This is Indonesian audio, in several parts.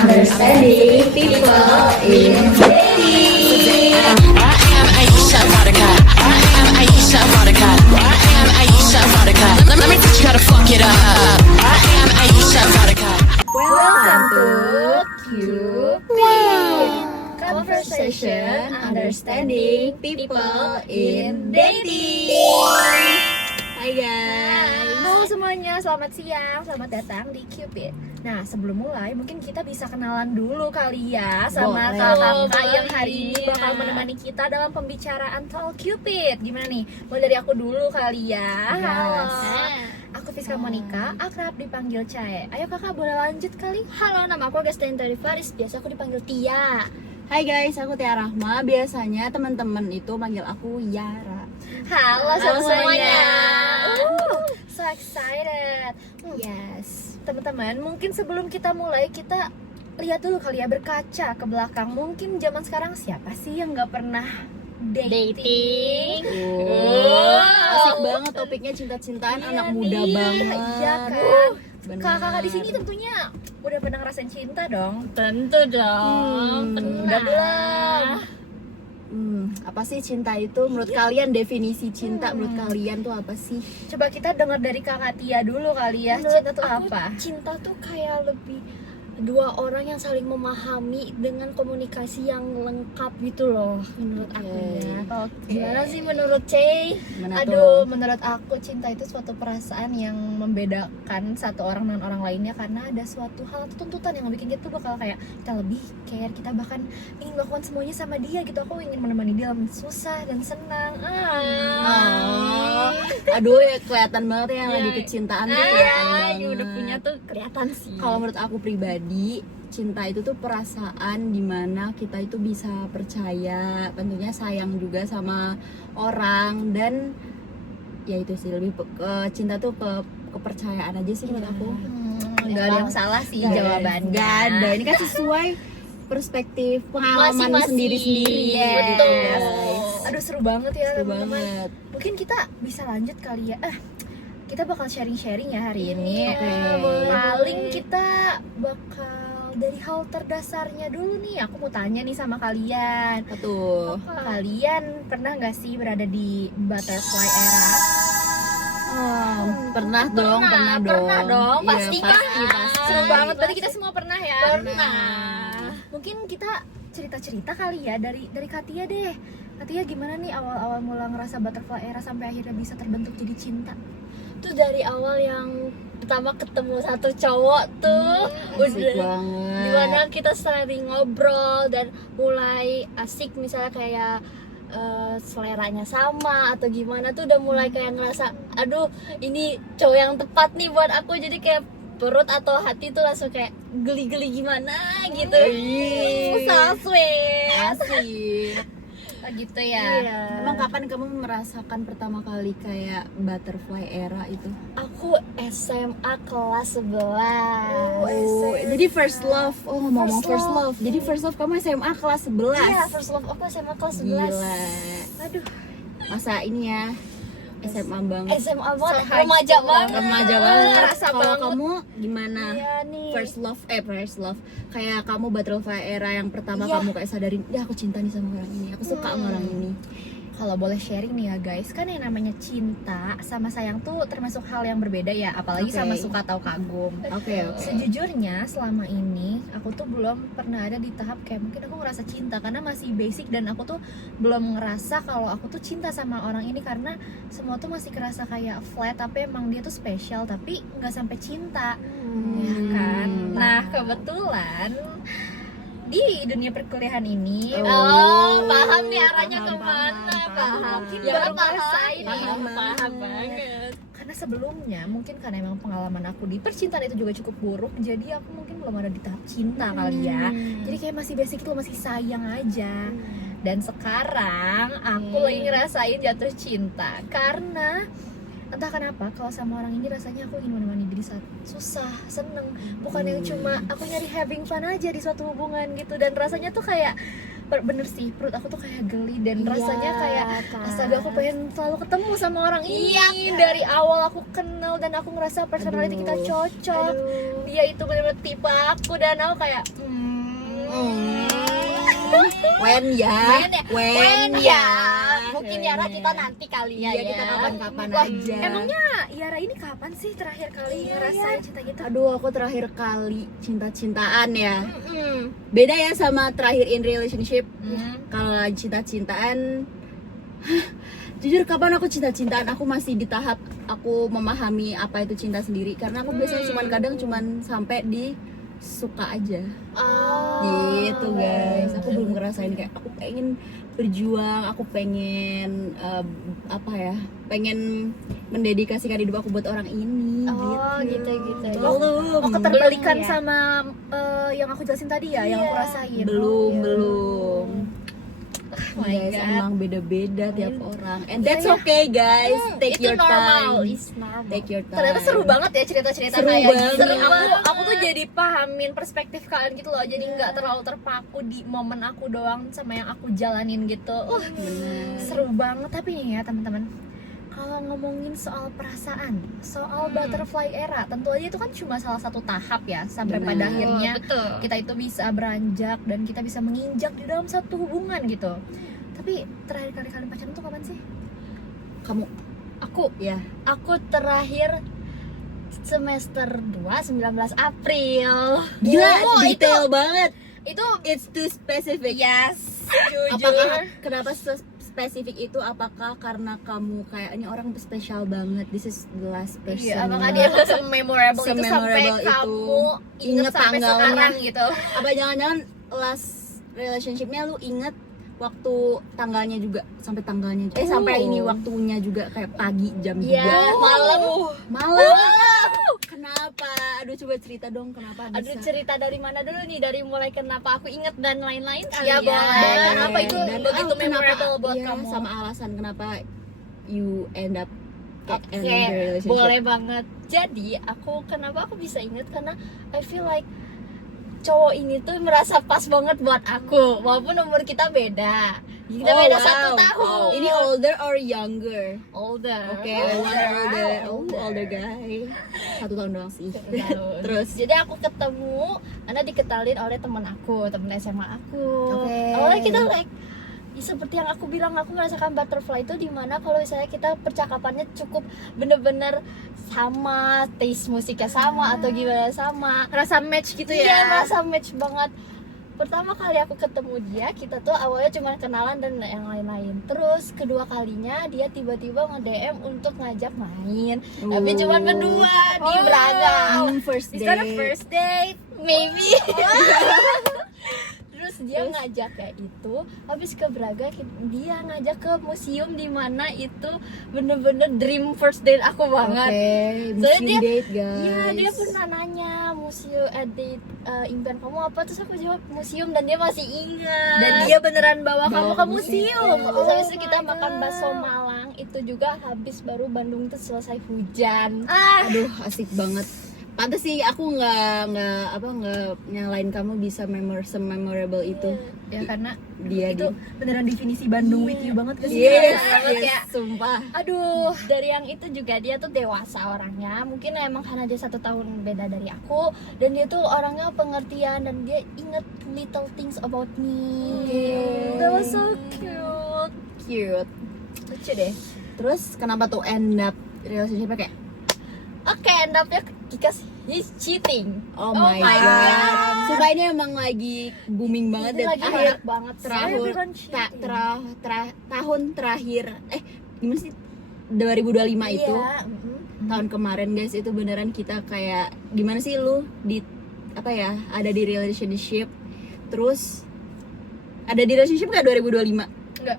understanding people in dating. I am Aisha Vodka. I am Aisha Vodka. I am Aisha Vodka. Let me teach you how to fuck it up. I am Aisha Vodka. Welcome to Cupid Conversation Understanding People in Dating. Hai guys. Halo semuanya, selamat siang, selamat datang di Cupid. Nah, sebelum mulai mungkin kita bisa kenalan dulu kali ya sama kakak yang hari ini bakal menemani kita dalam pembicaraan soal Cupid. Gimana nih? Mulai dari aku dulu kali ya. Halo. Aku Fiska Monica, akrab dipanggil Cae. Ayo kakak boleh lanjut kali? Halo, nama aku Agustin dari Faris, biasa aku dipanggil Tia. Hai guys, aku Tia Rahma. Biasanya teman-teman itu manggil aku Yara. Halo Halo semuanya. semuanya. So excited. Yes. Teman-teman, mungkin sebelum kita mulai kita lihat dulu kali ya, berkaca ke belakang. Mungkin zaman sekarang siapa sih yang nggak pernah dating? Asik banget topiknya cinta-cintaan anak muda banget. Iya kan. Benar. Kakak-kakak di sini tentunya udah pernah ngerasain cinta dong. Tentu dong. Udah belum? Apa sih cinta itu? Menurut kalian definisi cinta menurut kalian tuh apa sih? Coba kita dengar dari Kakak Tia dulu kali ya. Menurut Cinta tuh aku, apa? Cinta tuh kayak lebih dua orang yang saling memahami dengan komunikasi yang lengkap gitu loh, menurut aku ya. Oke. Gimana sih menurut Cey? Gimana Aduh, tuh? menurut aku cinta itu suatu perasaan yang membedakan satu orang dengan orang lainnya karena ada suatu hal atau tuntutan yang bikin kita tuh bakal kayak kita lebih care, kita bahkan ingin melakukan semuanya sama dia gitu. Aku ingin menemani dia dalam susah dan senang. Aduh ya kelihatan banget ya yang lagi kecintaan tuh kelihatan banget. Udah punya tuh kelihatan sih. Kalau menurut aku pribadi, cinta itu tuh perasaan dimana kita itu bisa percaya, tentunya sayang juga sama orang, dan ya itu sih lebih cinta tuh kepercayaan aja sih menurut aku. Nggak ada yang salah sih Nggak jawabannya. ada, ini kan sesuai perspektif pengalaman Masing-masing. sendiri-sendiri. Yes. gitu, guys. Aduh seru banget ya Seru teman-teman. banget. Mungkin kita bisa lanjut kali ya. Kita bakal sharing-sharing ya hari ini. Oke. Paling kita bakal dari hal terdasarnya dulu nih. Aku mau tanya nih sama kalian. Tuh. Kalian pernah nggak sih berada di butterfly era? Pernah dong. Pernah dong, Iya, pasti kan? pasti. Seru banget. Berarti kita semua pernah ya? Pernah. Mungkin kita cerita-cerita kali ya dari Katia deh. Katia gimana nih awal-awal mula ngerasa butterfly era sampai akhirnya bisa terbentuk jadi cinta? Tuh dari awal yang pertama ketemu satu cowok tuh Asik udah banget. dimana kita sering ngobrol dan mulai asik, misalnya kayak seleranya sama atau gimana tuh udah mulai kayak ngerasa aduh ini cowok yang tepat nih buat aku, jadi kayak perut atau hati tuh langsung kayak geli-geli gimana gitu. So sweet. Asik. Gitu ya. Iya. Emang kapan kamu merasakan pertama kali kayak butterfly era itu? Aku SMA kelas 11. Oh, jadi first love. Oh, ngomong first love. Jadi first love kamu SMA kelas 11. Iya, first love aku SMA kelas 11. Gila. Aduh, Masa ini ya SMA banget. SMA banget, So high remaja school banget. Remaja banget. Ngerasa Kalau banget. kamu gimana? Iya nih. First love. Kayak kamu butterfly era yang pertama Iya. kamu kayak sadarin, ya aku cinta nih sama orang ini. Aku suka sama orang ini. kalau boleh sharing nih ya guys, kan yang namanya cinta sama sayang tuh termasuk hal yang berbeda ya, apalagi Oke. sama suka atau kagum. Oke. Sejujurnya selama ini aku tuh belum pernah ada di tahap kayak mungkin aku ngerasa cinta karena masih basic, dan aku tuh belum ngerasa kalau aku tuh cinta sama orang ini karena semua tuh masih kerasa kayak flat, tapi emang dia tuh spesial tapi nggak sampai cinta, ya kan? Nah kebetulan di dunia perkuliahan ini Oh, paham nih arahnya Paham, kemana, paham. Mungkin Ya, baru paham. ngerasain nih. Paham banget. karena sebelumnya mungkin karena emang pengalaman aku di percintaan itu juga cukup buruk, jadi aku mungkin belum ada di tahap cinta kali ya. Jadi kayak masih basic itu masih sayang aja. Dan sekarang aku lagi ngerasain jatuh cinta karena entah kenapa kalau sama orang ini rasanya aku ingin menemani dia di saat susah, seneng, bukan yang cuma aku nyari having fun aja di suatu hubungan gitu. Dan rasanya tuh kayak bener sih, perut aku tuh kayak geli dan Iya, rasanya kayak kan. astaga, aku pengen selalu ketemu sama orang ini. Iya, kan. Dari awal aku kenal dan aku ngerasa personality kita cocok. Aduh. Dia itu bener-bener tipe aku dan aku kayak When ya, When ya. Mungkin Yara kita nanti kali ya. Iya, kita kapan-kapan Wah, aja. emangnya Yara ini kapan sih terakhir kali ngerasain cinta gitu? Aduh, aku terakhir kali cinta-cintaan ya. Mm-mm. Beda ya sama terakhir in relationship. Hmm. Kalau lagi cinta-cintaan, jujur kapan aku cinta-cintaan, aku masih di tahap aku memahami apa itu cinta sendiri. Karena aku biasanya kadang sampai di suka aja. Gitu guys. Aku belum ngerasain kayak aku pengen berjuang, aku pengen pengen mendedikasikan hidup aku buat orang ini. Oh, gitu. Belum. Oh, keterbalikan Belum ya? sama yang aku jelasin tadi ya, yang aku Iya. rasain. Belum. Oh my Guys, God. emang beda-beda tiap orang. And that's okay guys. Take Itu your normal, time. it's normal. Take your time. Ternyata seru banget ya cerita-cerita Seru kayak banget. gini. Aku tuh jadi pahamin perspektif kalian gitu loh. Jadi nggak terlalu terpaku di momen aku doang sama yang aku jalanin gitu. Bener. Seru banget. Tapi nih ya teman-teman, kalau ngomongin soal perasaan, soal butterfly era, tentu aja itu kan cuma salah satu tahap ya, sampai Benar. pada akhirnya Betul. kita itu bisa beranjak dan kita bisa menginjak di dalam satu hubungan gitu. Tapi terakhir kali kalian pacaran tuh kapan sih? Kamu Aku ya. terakhir semester 2 19 April. Gila, Oh, detail banget. Itu It's too specific. yes, Apakah kenapa spesifik itu? Apakah karena kamu kayak ini orang tuh spesial banget? This is the last person. Iya, apakah dia emang se-memorable itu sampai Se-memorable itu. kamu inget Inget sampai tanggalnya. sekarang gitu? Apa jangan-jangan last relationshipnya lu inget waktu tanggalnya juga, sampai tanggalnya juga. Sampai ini waktunya juga kayak pagi jam 2 Iya, malam. Kenapa? Aduh, coba cerita dong kenapa bisa. Aduh, cerita dari mana dulu nih? Dari mulai kenapa aku inget dan lain-lain kali Iya, ya. boleh. Kenapa itu Dan begitu kenapa- memorable buat iya, kamu? sama alasan kenapa you end up Oke, in the relationship. boleh banget. Jadi, kenapa aku bisa inget karena I feel like cowok ini tuh merasa pas banget buat aku, walaupun umur kita beda. Kita beda 1 tahun. Ini older or younger? Older. Oke, older guy. 1 tahun doang sih. Terus Jadi aku ketemu, karena dikenalin oleh temen SMA aku. Oke. Awalnya kita seperti yang aku bilang, aku merasakan butterfly itu dimana kalau misalnya kita percakapannya cukup bener-bener sama, taste musiknya sama atau gimana sama. Rasa match gitu ya? Iya, merasa match banget. Pertama kali aku ketemu dia, kita tuh awalnya cuma kenalan dan yang lain-lain. Terus kedua kalinya dia tiba-tiba nge-DM untuk ngajak main. Tapi cuma berdua di Braga. First Is that a date. first date? Maybe. Terus dia ngajak kayak itu, habis ke Braga dia ngajak ke museum di mana itu bener-bener dream first date aku banget. Oke, Soalnya museum date guys. Iya, dia pernah nanya museum date impian kamu apa, terus aku jawab museum dan dia masih ingat. Dan dia beneran bawa kamu ke museum. Terus habis itu kita my makan God. bakso Malang, itu juga habis baru Bandung tuh selesai hujan. Aduh, asik banget. Pantes sih aku nggak nyalain kamu bisa memorable itu. Ya karena Dia itu beneran definisi Bandung with you banget ke sih. Yes, Banget yes, ya. sumpah. Aduh, dari yang itu juga dia tuh dewasa orangnya. Mungkin emang karena dia 1 tahun beda dari aku, dan dia tuh orangnya pengertian dan dia inget little things about me. That was so cute. Cute. Lucu deh. Terus kenapa tuh end up relationship-nya kayak Oke, end up-nya because he's cheating. oh my my god. God. Sumpah ini emang lagi booming banget Itu dan lagi akhir banyak banget. Everyone cheating. tahun terakhir gimana sih 2025 itu Iya. tahun kemarin guys, itu beneran kita kayak gimana sih lu di ada di relationship, terus ada di relationship nggak 2025? Enggak.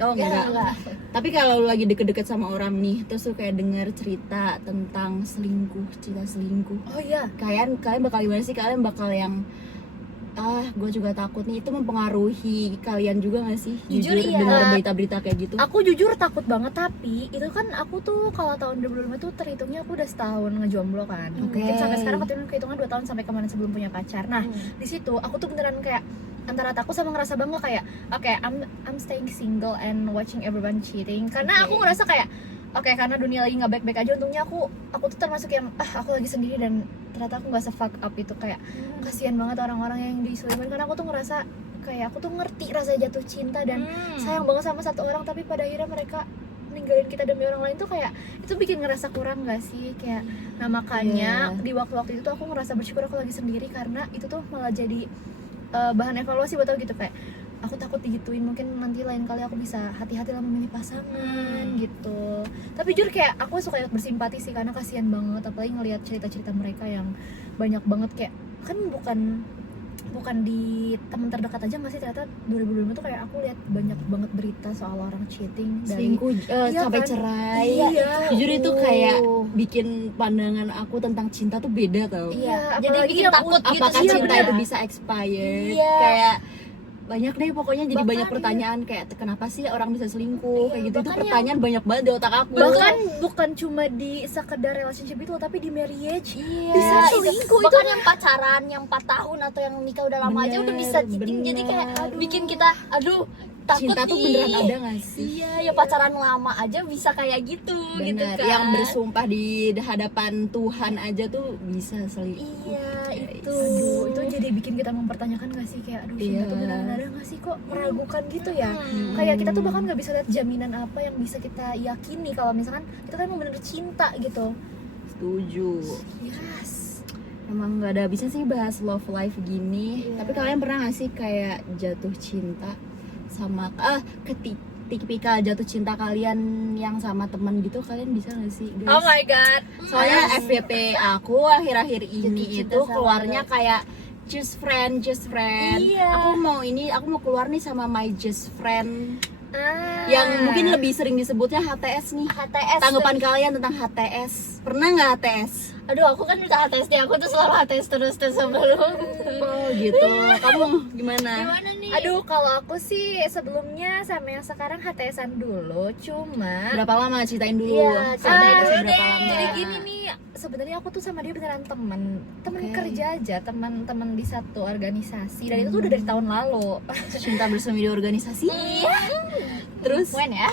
Oh enggak. Enggak. Tapi kalau lu lagi deket-deket sama orang nih, terus lu kayak denger cerita tentang cerita selingkuh. Oh iya. Kalian bakal gimana sih? Kalian bakal yang gue juga takut nih, itu mempengaruhi kalian juga gak sih? Jujur iya. dengar berita-berita kayak gitu. Aku jujur takut banget, tapi itu kan aku tuh kalau tahun 2005 tuh terhitungnya aku udah setahun ngejomblo kan. Oke. Mungkin sampai sekarang kehitungan 2 tahun sampai kemarin sebelum punya pacar. Nah, di situ aku tuh beneran kayak antara takut sama ngerasa bangga kayak oke, I'm staying single and watching everyone cheating. Karena aku ngerasa kayak oke, karena dunia lagi nggak baik-baik aja, untungnya aku tuh termasuk yang aku lagi sendiri dan ternyata aku nggak se-fuck up itu. Kayak kasihan banget orang-orang yang diselingkuhin, karena aku tuh ngerasa kayak aku tuh ngerti rasa jatuh cinta dan sayang banget sama satu orang, tapi pada akhirnya mereka ninggalin kita demi orang lain tuh kayak itu bikin ngerasa kurang gak sih? Kayak nah makanya di waktu-waktu itu tuh aku ngerasa bersyukur aku lagi sendiri, karena itu tuh malah jadi bahan evaluasi buat aku gitu. Kayak aku takut digituin, mungkin nanti lain kali aku bisa hati-hati lah memilih pasangan gitu. Tapi jujur kayak aku suka bersimpati sih, karena kasihan banget apalagi ngelihat cerita-cerita mereka yang banyak banget. Kayak kan bukan di teman terdekat aja nggak sih, ternyata 2020 tuh kayak aku lihat banyak banget berita soal orang cheating dari Selingkuh sampai kan? cerai. Iya. Jujur itu kayak bikin pandangan aku tentang cinta tuh beda tau. Iya, Jadi apalagi bikin yang takut gitu Apakah sih, cinta bener. itu bisa expired? Iya. Kayak banyak deh pokoknya, jadi banyak Bahkan pertanyaan kayak kenapa sih orang bisa selingkuh, kayak gitu. Itu bahkan pertanyaan banyak banget di otak aku. bahkan bukan cuma di sekedar relationship itu, tapi di marriage Iya, bisa itu selingkuh itu. bahkan yang pacaran yang 4 tahun atau yang nikah udah lama aja udah bisa cheating. Bener. Jadi kayak bikin kita takut Cinta tuh nih. beneran ada gak sih? Iya, ya pacaran lama aja bisa kayak gitu gitu Bener, kan. yang bersumpah di hadapan Tuhan aja tuh bisa selingkuh. Iya, itu. Aduh, itu jadi bikin kita mempertanyakan gak sih kayak aduh cinta Iya. tuh beneran ada gak sih, kok meragukan gitu ya. Kayak kita tuh bahkan gak bisa lihat jaminan apa yang bisa kita yakini kalau misalkan kita tuh emang bener cinta gitu. Setuju. Yes. Emang gak ada habisnya sih bahas love life gini. Iya. Tapi kalian pernah gak sih kayak jatuh cinta sama tipikal jatuh cinta kalian yang sama teman gitu, kalian bisa gak sih guys? Oh my god. Soalnya FYP aku akhir-akhir ini cinta itu sama keluarnya kayak just friend. Iya. Aku mau keluar nih sama my just friend. Yang mungkin lebih sering disebutnya HTS nih. HTS. Tanggapan kalian tentang HTS? Pernah nggak HTS? Aduh, aku kan minta HTS deh. Aku tuh selalu HTS terus sebelum. Oh gitu. Kamu gimana? Gimana nih? Aduh, kalau aku sih sebelumnya sama yang sekarang HTSan dulu, cuma Berapa lama? Ceritain dulu. Iya, ceritain HTS dulu berapa deh. lama? jadi gini nih, sebenarnya aku tuh sama dia beneran temen Oke. kerja aja, teman di satu organisasi, dan itu tuh udah dari tahun lalu. Cinta bersemi di organisasi. Terus? When ya?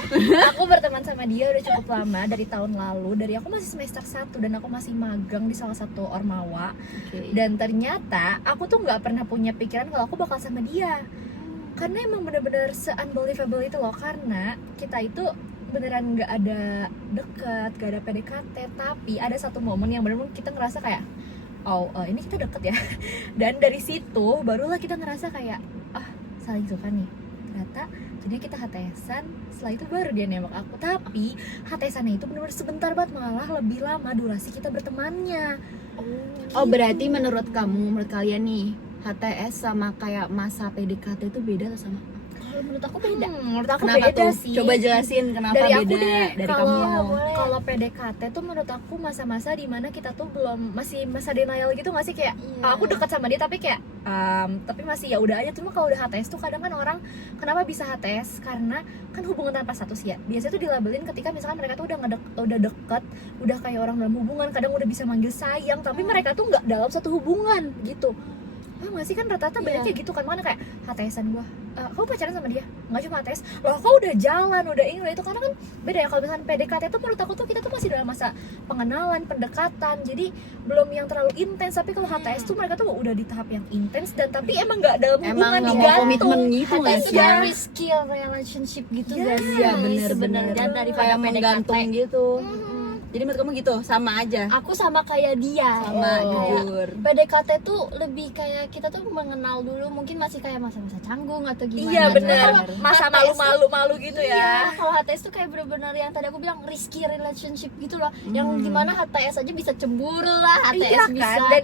Aku berteman sama dia udah cukup lama, dari tahun lalu, dari aku masih semester 1 dan aku masih magang di salah satu ormawa. Oke. Dan ternyata aku tuh nggak pernah punya pikiran kalau aku bakal sama dia, karena emang bener-bener se-unbelievable itu loh. Karena kita itu beneran nggak ada deket, nggak ada PDKT, tapi ada satu momen yang bener-bener kita ngerasa kayak ini kita deket ya. Dan dari situ barulah kita ngerasa kayak saling suka nih ternyata. Jadi kita HTSan, setelah itu baru dia nembak aku. Tapi HTSannya itu bener-bener sebentar banget, malah lebih lama durasi kita bertemannya. Oh berarti menurut kalian nih HTS sama kayak masa PDKT itu beda atau sama? Kalau menurut aku beda. Menurut aku Kenapa beda tuh? sih. Coba jelasin kenapa Dari beda aku deh, dari kalau kamu. kalau PDKT tuh menurut aku masa-masa dimana kita tuh belum, masih masa denial gitu nggak sih, kayak Iya. aku dekat sama dia tapi kayak tapi masih ya udah aja. Cuma kalau udah HTS tuh kadang kan orang kenapa bisa HTS, karena kan hubungan tanpa status ya. Biasanya tuh dilabelin ketika misalkan mereka tuh udah deket, udah kayak orang dalam hubungan, kadang udah bisa manggil sayang, tapi mereka tuh nggak dalam satu hubungan gitu. Nggak sih, kan rata-rata banyak kayak gitu kan. Makanya kayak HTSan gua, kamu pacaran sama dia? Nggak, cuma HTS. Loh, kau udah jalan, udah ini, udah itu. Karena kan beda ya, kalau misalkan PDKT tuh menurut aku tuh kita tuh masih dalam masa pengenalan, pendekatan, jadi belum yang terlalu intens. Tapi kalau HTS tuh mereka tuh udah di tahap yang intens, dan tapi emang nggak dalam Emang hubungan, nggak mau digantung. komitmen gitu nggak HTS itu sih? kan risky relationship gitu Iya, guys. Iya bener-bener daripada kayak PDKT. menggantung gitu. Jadi menurut kamu gitu sama aja? Aku sama kayak dia. Sama Kayak jujur. PDKT tuh lebih kayak kita tuh mengenal dulu, mungkin masih kayak masa-masa canggung atau gimana. Iya bener, Kalau masa HTS malu-malu gitu Iya, ya. kalau HTS tuh kayak bener-bener yang tadi aku bilang risky relationship gitu loh. Yang dimana HTS aja bisa cemburu lah, HTS Iya bisa kan, dan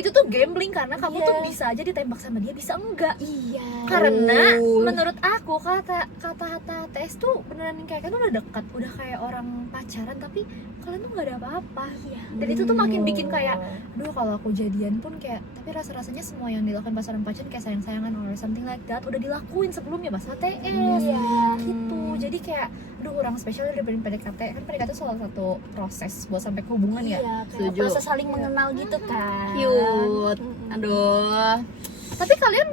itu tuh gambling karena kamu Iya. tuh bisa aja ditembak sama dia, bisa enggak. Iya. Karena Oh. menurut aku kata HTS tuh beneran yang kayak kan udah dekat, udah kayak orang pacaran tapi kalian tuh nggak ada apa-apa. Iya. Dan itu tuh makin bikin kayak, aduh kalau aku jadian pun kayak, tapi rasa-rasanya semua yang dilakukan pas orang pacaran kayak sayang-sayangan or something like that udah dilakuin sebelumnya pas HTS. Iya. Gitu. Jadi kayak, aduh kurang spesial daripada PDKT. Kan PDKT salah satu proses buat sampai ke hubungan ya. Iya, kayak Setuju. proses saling mengenal gitu kan. Cute. Aduh, Tapi kalian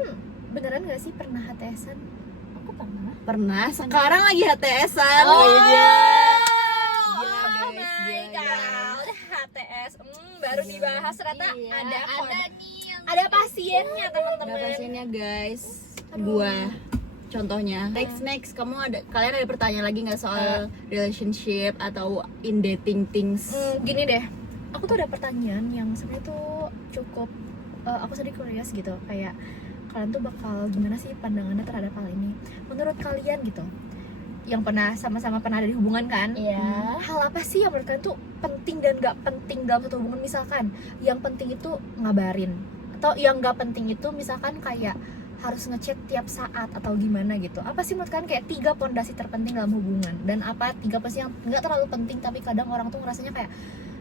beneran gak sih pernah HTS-an? Aku pernah. pernah. Sekarang lagi HTS-an. Oh, Iya. Oh Gila, guys, my gila, god, HTS. Baru dibahas ternyata Iya, ada nih yang ada pasiennya Ada teman-teman. pasiennya guys. Aduh. Gua contohnya. Next, kalian ada pertanyaan lagi nggak soal relationship atau in dating things? Gini deh, aku tuh ada pertanyaan yang sebenarnya tuh cukup aku sedih curious gitu, kayak kalian tuh bakal gimana sih pandangannya terhadap hal ini? Menurut kalian gitu, yang pernah sama-sama pernah ada di hubungan kan? Iya. Hal apa sih yang menurut kalian tuh penting dan gak penting dalam satu hubungan? Misalkan yang penting itu ngabarin, atau yang gak penting itu misalkan kayak harus ngechat tiap saat atau gimana gitu. Apa sih menurut kalian kayak 3 pondasi terpenting dalam hubungan? Dan apa 3 pondasi yang gak terlalu penting tapi kadang orang tuh ngerasanya kayak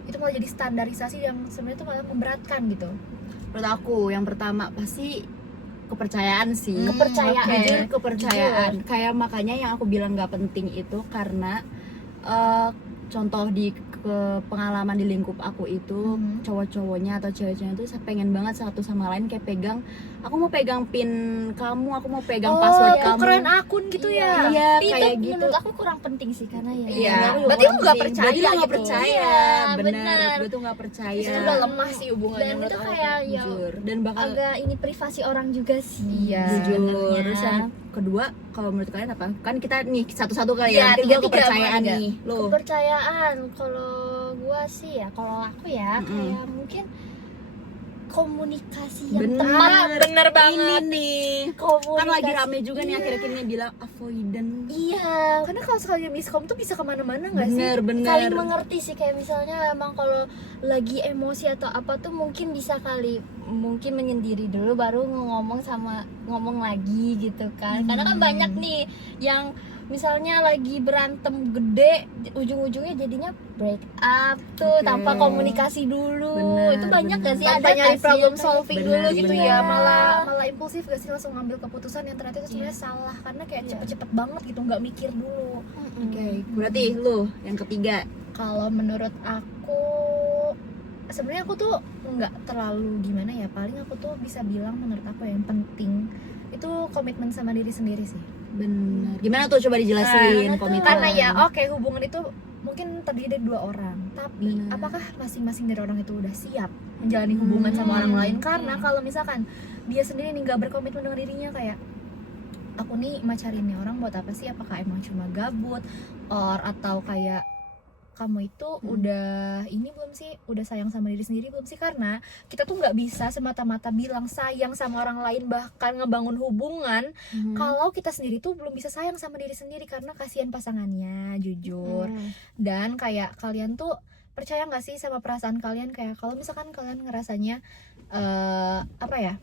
itu malah jadi standarisasi yang sebenarnya tuh malah memberatkan gitu. Menurut aku yang pertama pasti kepercayaan sih. Kepercayaan. Jujur kepercayaan. Kayak makanya yang aku bilang nggak penting itu karena contoh di pengalaman di lingkup aku itu cowok-cowoknya atau cewek-ceweknya itu pengen banget satu sama lain kayak pegang, aku mau pegang pin kamu, aku mau pegang password kamu. tukeran akun gitu ya. Iya, Itu kayak gitu. menurut aku kurang penting sih karena ya. Iya, Berarti lu nggak percaya Berarti lu nggak gitu. percaya, Iya, bener. bener. Gue tuh nggak percaya. Itu udah lemah sih hubungannya Dan menurut itu aku. kayak ya Jujur. Dan bakal agak ini privasi orang juga sih. Iya. jujur. sebenarnya. Terus yang kedua, kalau menurut kalian apa? Kan kita nih satu-satu kali Iya, ya. Kedua tiga-tiga, kepercayaan tiga. nih. Lo. Kepercayaan kalau gua sih ya, kalau aku ya kayak mungkin komunikasi yang tepat. Bener banget. Ini nih. Komunikasi. Kan lagi rame juga nih Iya. akhir-akhir ini bilang avoidant. Iya. Karena kalau sekali miskom tuh bisa kemana-mana nggak sih? Bener. Saling mengerti sih, kayak misalnya emang kalau lagi emosi atau apa tuh mungkin bisa kali mungkin menyendiri dulu baru ngomong lagi gitu kan. Karena kan banyak nih yang misalnya lagi berantem gede ujung-ujungnya jadinya break up tuh Oke. tanpa komunikasi dulu. Bener, Itu banyak gak sih? Tanpa Ada nyari gak sih problem yang kayak solving Bener, dulu gitu bener. ya, malah impulsif gak sih langsung ngambil keputusan yang ternyata itu sebenarnya salah karena kayak Iya. cepet-cepet banget gitu, nggak mikir dulu. Oke, berarti lo yang ketiga. Kalau menurut aku sebenarnya aku tuh nggak terlalu gimana ya, paling aku tuh bisa bilang menurut aku yang penting itu komitmen sama diri sendiri sih. Bener. Gimana tuh coba dijelasin komitmen? Karena ya oke, hubungan itu mungkin terdiri dari 2 orang, tapi Bener. apakah masing-masing dari orang itu udah siap menjalani hubungan sama orang lain? Karena kalau misalkan dia sendiri nih nggak berkomitmen dengan dirinya, kayak aku nih macarin nih orang buat apa sih? Apakah emang cuma gabut atau kayak kamu itu udah ini belum sih, udah sayang sama diri sendiri belum sih? Karena kita tuh nggak bisa semata-mata bilang sayang sama orang lain bahkan ngebangun hubungan kalau kita sendiri tuh belum bisa sayang sama diri sendiri, karena kasihan pasangannya, jujur. Dan kayak kalian tuh percaya nggak sih sama perasaan kalian, kayak kalau misalkan kalian ngerasanya apa ya,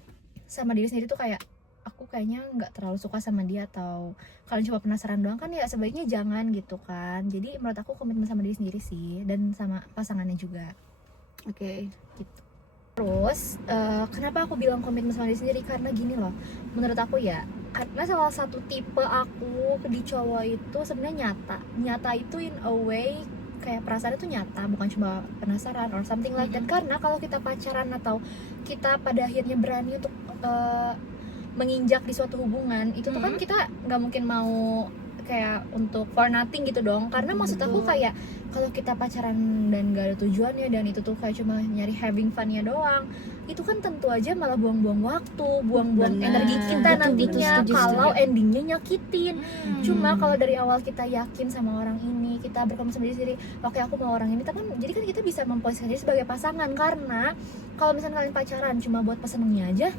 sama diri sendiri tuh kayak aku kayaknya nggak terlalu suka sama dia, atau kalian cuma penasaran doang, kan ya sebaiknya jangan gitu kan. Jadi menurut aku komitmen sama diri sendiri sih, dan sama pasangannya juga. Oke. Terus kenapa aku bilang komitmen sama diri sendiri? Karena gini loh, menurut aku ya, karena salah satu tipe aku di cowok itu sebenarnya nyata itu in a way, kayak perasaan itu nyata, bukan cuma penasaran or something like that. Karena kalau kita pacaran atau kita pada akhirnya berani untuk menginjak di suatu hubungan itu tuh kan kita nggak mungkin mau kayak untuk for nothing gitu dong. Karena maksud aku kayak kalau kita pacaran dan gak ada tujuannya, dan itu tuh kayak cuma nyari having funnya doang, itu kan tentu aja malah buang-buang waktu, buang-buang Bener. energi kita Betul, nantinya setuju. kalau endingnya nyakitin. Cuma kalau dari awal kita yakin sama orang ini, kita berkomitmen sama diri sendiri, oke aku mau orang ini, kan jadi kan kita bisa memposisikan diri sebagai pasangan. Karena kalau misalnya kalian pacaran cuma buat senengnya aja,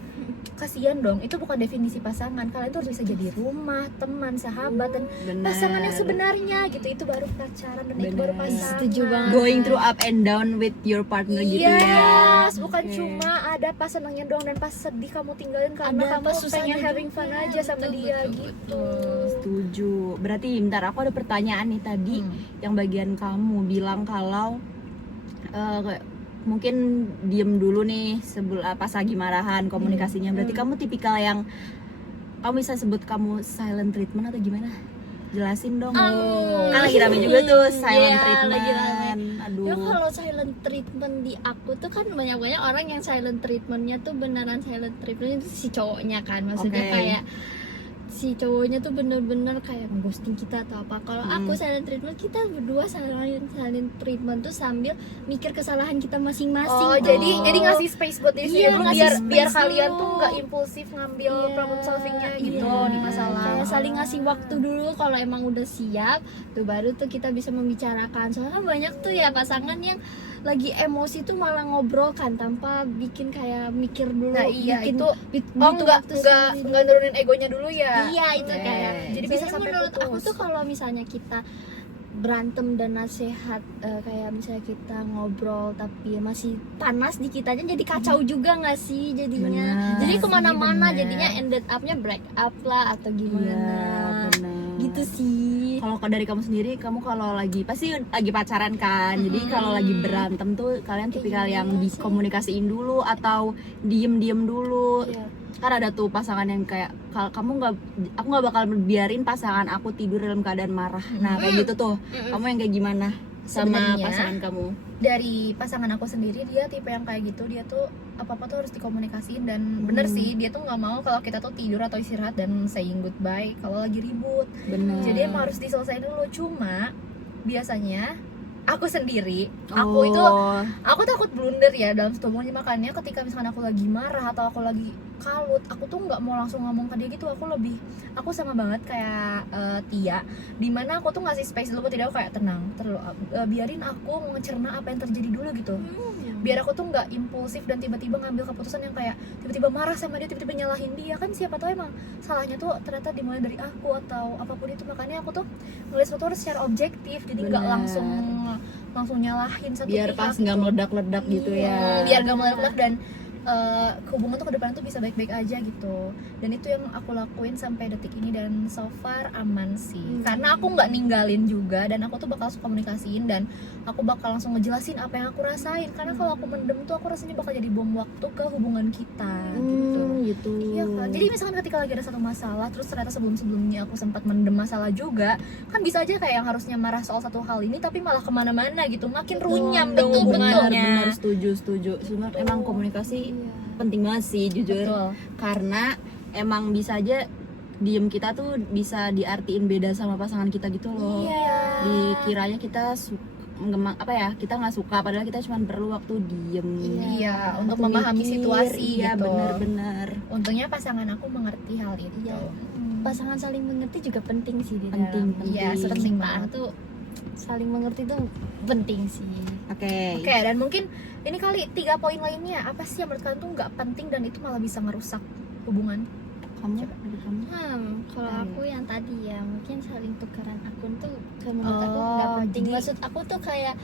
kasihan dong, itu bukan definisi pasangan. Kalian tuh harus bisa jadi rumah, teman, sahabat, dan Bener. pasangan yang sebenarnya gitu. Itu baru pacaran dan itu baru Bener. pasangan. Setuju banget. Going through up and down with your partner gitu ya. Yes, bukan Oke. cuma ada ada pas senangnya doang dan pas sedih kamu tinggalin karena Ada kamu pas pengen susahnya having juga. fun aja sama Betul, dia betul, gitu. Setuju. Berarti bentar, aku ada pertanyaan nih tadi yang bagian kamu bilang kalau mungkin diem dulu nih pas lagi marahan komunikasinya. Berarti kamu tipikal yang kamu bisa sebut kamu silent treatment atau gimana? Jelasin dong. Kan lagi rame juga tuh silent Iya, treatment. lagi rame. Aduh. Ya kalau silent treatment di aku tuh kan banyak orang yang silent treatmentnya tuh beneran silent treatment itu si cowoknya kan, maksudnya Oke. kayak si cowoknya tuh bener-bener kayak ngeghosting kita atau apa. Kalau aku silent treatment, kita berdua silent treatment tuh sambil mikir kesalahan kita masing-masing. Oh, jadi ngasih space buat diri Iya, sendiri dulu ngasih biar space biar kalian dulu. tuh nggak impulsif ngambil problem solvingnya gitu Iya. di masalah. Kayak saling ngasih waktu dulu, kalau emang udah siap tuh baru tuh kita bisa membicarakan. Soalnya kan banyak tuh ya pasangan yang lagi emosi tuh malah ngobrol kan tanpa bikin kayak mikir dulu. Nah iya bikin, itu butuh enggak waktu sendiri. nurunin egonya dulu ya. Iya itu kayak Jadi bisa soalnya sampai menurut putus. aku tuh kalau misalnya kita berantem dan nasihat, kayak misalnya kita ngobrol tapi masih panas di kitanya, jadi kacau juga nggak sih jadinya. Benar. Jadi kemana-mana Benar. jadinya ended upnya break up lah atau gimana. Iya, benar. Gitu sih. Kalau dari kamu sendiri, kamu kalau lagi pasti lagi pacaran kan, jadi kalau lagi berantem tuh kalian tipikal yang dikomunikasiin dulu atau diem dulu. Iya. Kan ada tuh pasangan yang kayak aku nggak bakal biarin pasangan aku tidur dalam keadaan marah. Nah kayak gitu tuh, kamu yang kayak gimana sama Sebenarnya, pasangan kamu? Dari pasangan aku sendiri dia tipe yang kayak gitu, dia tuh apa-apa tuh harus dikomunikasiin dan bener sih dia tuh nggak mau kalau kita tuh tidur atau istirahat dan saying goodbye kalau lagi ribut. Benar. Jadi emang harus diselesaikan dulu. Cuma biasanya aku sendiri, Oh. aku takut blunder ya dalam semuanya, makanya ketika misalkan aku lagi marah atau aku lagi kalut, aku tuh nggak mau langsung ngomong ke dia gitu. Aku sama banget kayak Tia, dimana aku tuh ngasih space dulu ke dia, aku kayak tenang, biarin aku mencerna apa yang terjadi dulu gitu, biar aku tuh nggak impulsif dan tiba-tiba ngambil keputusan yang kayak tiba-tiba marah sama dia, tiba-tiba nyalahin dia. Kan siapa tahu emang salahnya tuh ternyata dimulai dari aku atau apapun itu. Makanya aku tuh ngeliat sesuatu harus secara objektif, jadi nggak Benar. langsung nyalahin satu Biar pihak pas gitu. nggak meledak-ledak gitu ya. Biar gak meledak dan hubungan tuh ke depan tuh bisa baik-baik aja gitu. Dan itu yang aku lakuin sampai detik ini dan so far aman sih. Karena aku nggak ninggalin juga dan aku tuh bakal langsung komunikasiin dan aku bakal langsung ngejelasin apa yang aku rasain. Karena kalau aku mendem tuh aku rasanya bakal jadi bom waktu ke hubungan kita gitu. Gitu. Iya kan. Jadi misalkan ketika lagi ada satu masalah terus ternyata sebelum-sebelumnya aku sempat mendem masalah juga, kan bisa aja kayak yang harusnya marah soal satu hal ini tapi malah kemana-mana gitu, makin runyam dong betul, hubungannya. Benar, setuju. Sebenarnya emang komunikasi penting banget sih jujur. Betul. Karena emang bisa aja diem kita tuh bisa diartiin beda sama pasangan kita gitu loh. Iya. Dikiranya kita kita nggak suka padahal kita cuma perlu waktu diem. Iya, untuk Waktu memahami mikir. situasi Iya, gitu. benar-benar. Untungnya pasangan aku mengerti hal itu. Iya. Pasangan saling mengerti juga penting sih di Penting, dalam Iya, penting. penting percintaan banget. tuh. Saling mengerti tuh penting sih. Oke. Oke, dan mungkin ini kali 3 poin lainnya apa sih yang menurut kalian tuh nggak penting dan itu malah bisa ngerusak hubungan? Kamu dari kamu? Kalau Ayo. aku yang tadi ya mungkin saling tukeran akun tuh menurut aku Oh, nggak penting. jadi- Maksud aku tuh kayak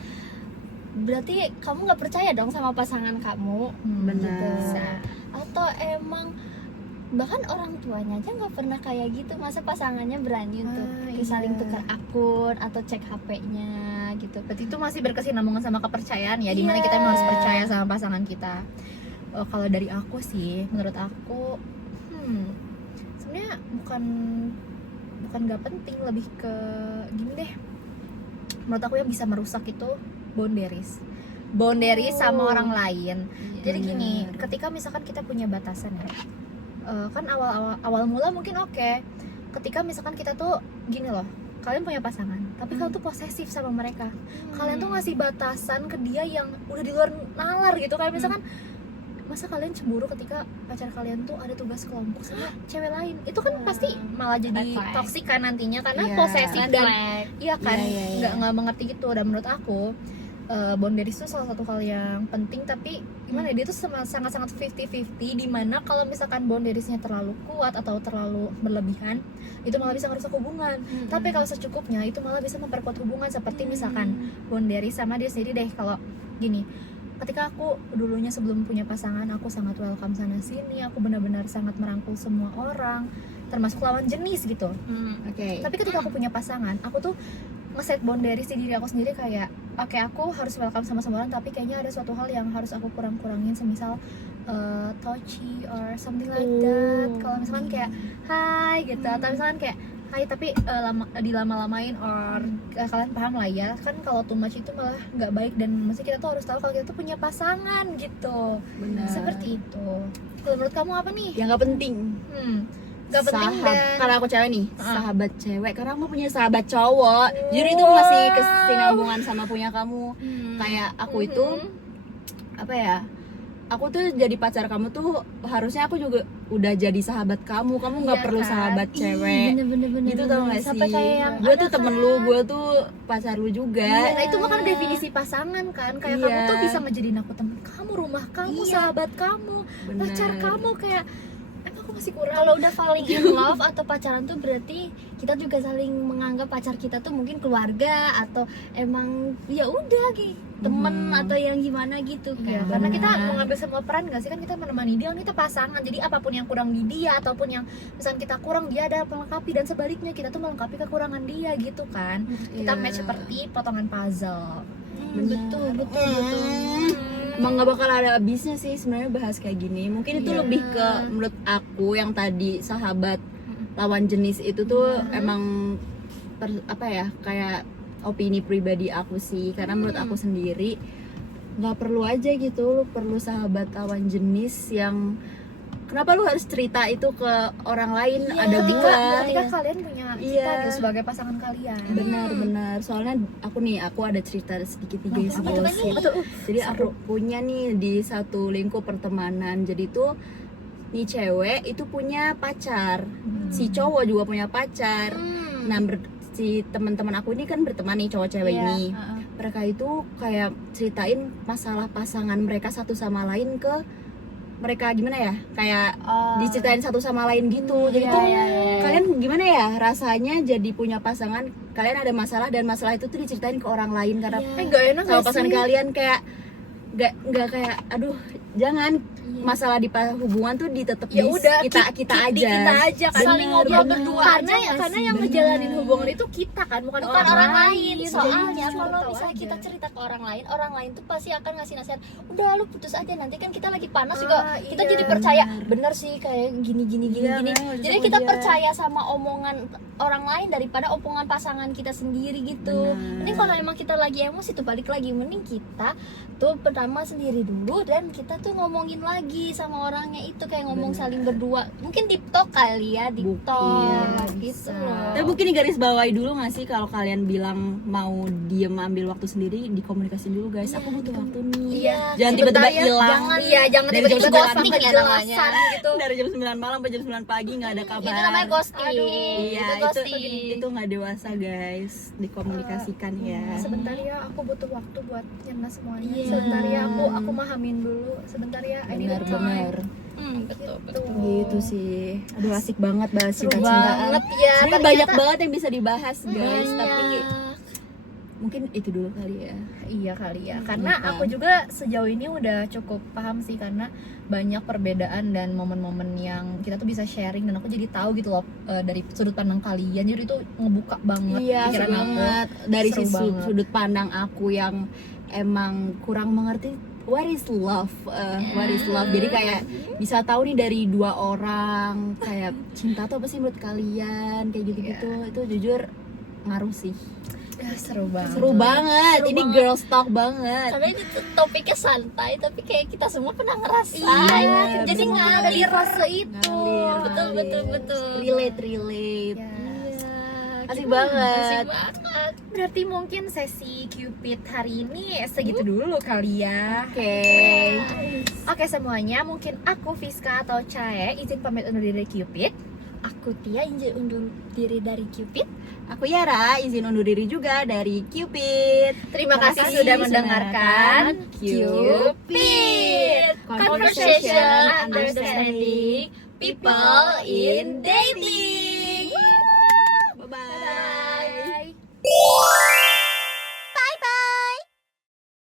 berarti kamu nggak percaya dong sama pasangan kamu, Benar. Bisa. atau emang bahkan orang tuanya aja nggak pernah kayak gitu, masa pasangannya berani untuk iya. saling tukar akun atau cek HP-nya gitu. Berarti itu masih berkesinambungan sama kepercayaan ya, dimana Iya. kita emang harus percaya sama pasangan kita. Kalau dari aku sih, menurut aku, sebenarnya bukan nggak penting, lebih ke gini deh. Menurut aku yang bisa merusak itu boundaries sama orang lain. Jadi gini, ketika misalkan kita punya batasan ya, kan awal mula mungkin oke. Ketika misalkan kita tuh gini loh, kalian punya pasangan, tapi kalian tuh posesif sama mereka. Kalian tuh ngasih batasan ke dia yang udah di luar nalar gitu. Kayak misalkan masa kalian cemburu ketika pacar kalian tuh ada tugas kelompok sama cewek lain, itu kan pasti malah jadi Red flag. toksik kan nantinya, karena Iya. posesif Red dan flag. iya kan, Iya. nggak mengerti gitu. Dan menurut aku boundaries itu salah satu hal yang penting, tapi gimana ya, dia tuh sangat-sangat 50-50, dimana kalau misalkan boundariesnya terlalu kuat atau terlalu berlebihan itu malah bisa merusak hubungan. Tapi kalau secukupnya itu malah bisa memperkuat hubungan. Seperti misalkan boundaries sama dia sendiri deh. Kalau gini, ketika aku dulunya sebelum punya pasangan, aku sangat welcome sana sini, aku benar-benar sangat merangkul semua orang, termasuk lawan jenis gitu. Oke. Tapi ketika aku punya pasangan, aku tuh nge-set boundaries di diri aku sendiri, kayak oke, aku harus welcome sama semua orang, tapi kayaknya ada suatu hal yang harus aku kurang-kurangin, semisal touchy or something like that. Kalau misalkan kayak hai gitu, atau misalkan kayak hai tapi dilama-lamain or kalian paham lah ya, kan kalau too much itu malah nggak baik, dan mesti kita tuh harus tahu kalau kita tuh punya pasangan gitu. Benar. Seperti itu. Kalau menurut kamu apa nih? Yang nggak penting. Gak penting dan Kalau aku cewek nih, sahabat cewek, karena aku punya sahabat cowok. Jujur itu masih kesinambungan sama punya kamu. Kayak aku itu apa ya? Aku tuh jadi pacar kamu tuh harusnya aku juga udah jadi sahabat kamu. Kamu nggak Iya perlu kan? sahabat cewek. Bener-bener Gitu tau gak sih? Sampai kayak yang Gue tuh ada temen kan. lu, gue tuh pacar lu juga. Nah itu mah kan definisi pasangan kan. Kayak Iya. kamu tuh bisa ngejadiin aku temen kamu, rumah kamu, Iya. sahabat kamu, Bener. pacar kamu. Kayak emang aku masih kurang. Kalau udah falling in love atau pacaran tuh berarti kita juga saling menganggap pacar kita tuh mungkin keluarga atau emang ya udah gitu temen atau yang gimana gitu Iya, kan. karena kita Benar. mengambil semua peran gak sih, kan kita menemani dia, kan kita pasangan. Jadi apapun yang kurang di dia ataupun yang misalnya kita kurang, dia ada melengkapi, dan sebaliknya kita tuh melengkapi kekurangan dia gitu kan. Kita Iya. match seperti potongan puzzle. Betul. Emang gak bakal ada habisnya sih sebenarnya bahas kayak gini. Mungkin itu Iya. lebih ke menurut aku yang tadi sahabat lawan jenis itu tuh emang apa ya, kayak opini pribadi aku sih. Karena menurut aku sendiri nggak perlu aja gitu, lu perlu sahabat lawan jenis yang kenapa lu harus cerita itu ke orang lain. Ada gua. Ketika kalian punya kita Iya. gitu sebagai pasangan kalian. Benar-benar, soalnya aku ada cerita sedikit nih guys, gosip. Jadi aku punya nih di satu lingkup pertemanan. Jadi tuh nih cewek itu punya pacar, si cowok juga punya pacar. Nah si teman-teman aku ini kan berteman nih cowok cewek Iya, ini. Mereka itu kayak ceritain masalah pasangan mereka satu sama lain ke mereka, gimana ya, kayak diceritain satu sama lain gitu. Jadi tuh kalian gimana ya rasanya jadi punya pasangan, kalian ada masalah dan masalah itu tuh diceritain ke orang lain karena Gak enak sama gak pasangan sih? kalian, kayak nggak kayak aduh jangan, masalah di hubungan tuh ditetep Ya di udah, kita di aja. kita aja kan. Saling ngobrol berdua Karena aja karena sih. yang ngejalanin hubungan itu kita kan, bukan orang lain. Soalnya Jadi, kalau tahu misalnya aja. kita cerita ke orang lain tuh pasti akan ngasih nasihat, udah lu putus aja, nanti kan kita lagi panas juga kita iya. jadi percaya bener sih kayak gini Iya, gini. kan, Jadi kita percaya sama omongan orang lain daripada omongan pasangan kita sendiri gitu. Benar. Ini kalau emang kita lagi emosi tuh balik lagi, mending kita tuh pertama sendiri dulu dan kita tuh ngomongin lagi sama orangnya itu, kayak ngomong saling berdua. Mungkin deep talk kali ya, deep talk gitu loh. Tapi mungkin digaris bawahi dulu nggak sih kalau kalian bilang mau diem ambil waktu sendiri, dikomunikasi dulu guys. Aku butuh waktu nih. Iya. Jangan Sebentar tiba-tiba ya, hilang. jangan Dari tiba-tiba jam ghosting 9 ya namanya. namanya gitu. Dari jam 9 malam sampai jam 9 pagi nggak ada kabar. Itu namanya ghosting. Iya, Itu itu ghosting. nggak dewasa guys. Dikomunikasikan ya. Sebentar ya, aku butuh waktu buat nyerna semuanya. Iya. Sebentar ya, aku mahamin dulu. Sebentar ya, I need time. Benar-benar. Betul. Gitu sih. Aduh asik banget bahas Seru cinta-cintaan. banget ya. Sebenarnya banyak banget yang bisa dibahas guys, Banyak. tapi mungkin itu dulu kali ya. Iya kali ya, karena Iya. aku juga sejauh ini udah cukup paham sih, karena banyak perbedaan dan momen-momen yang kita tuh bisa sharing, dan aku jadi tahu gitu loh dari sudut pandang kalian, jadi itu ngebuka banget Iya, pikiran seru aku. banget. Dari Seru sisi banget. sudut pandang aku yang emang kurang mengerti what is love, what is love. Jadi kayak bisa tahu nih dari dua orang kayak cinta tuh apa sih menurut kalian, kayak gitu-gitu. Itu jujur ngaruh sih. Ya, seru banget. Seru banget. Seru Ini banget. girls talk banget. Karena ini tuh topiknya santai, tapi kayak kita semua pernah ngerasain. Iya, Jadi bener. ngalir rasa itu. Ngalir. Betul. Relate. Ya. Asik banget. Asik banget. Berarti mungkin sesi Cupid hari ini segitu dulu kali ya. Oke. Oke semuanya, mungkin aku Fiska atau Cae izin pamit undur diri Cupid. Aku Tia, izin undur diri dari Cupid. Aku Yara, izin undur diri juga dari Cupid. Terima kasih sudah mendengarkan Cupid. Conversation Understanding People in Dating.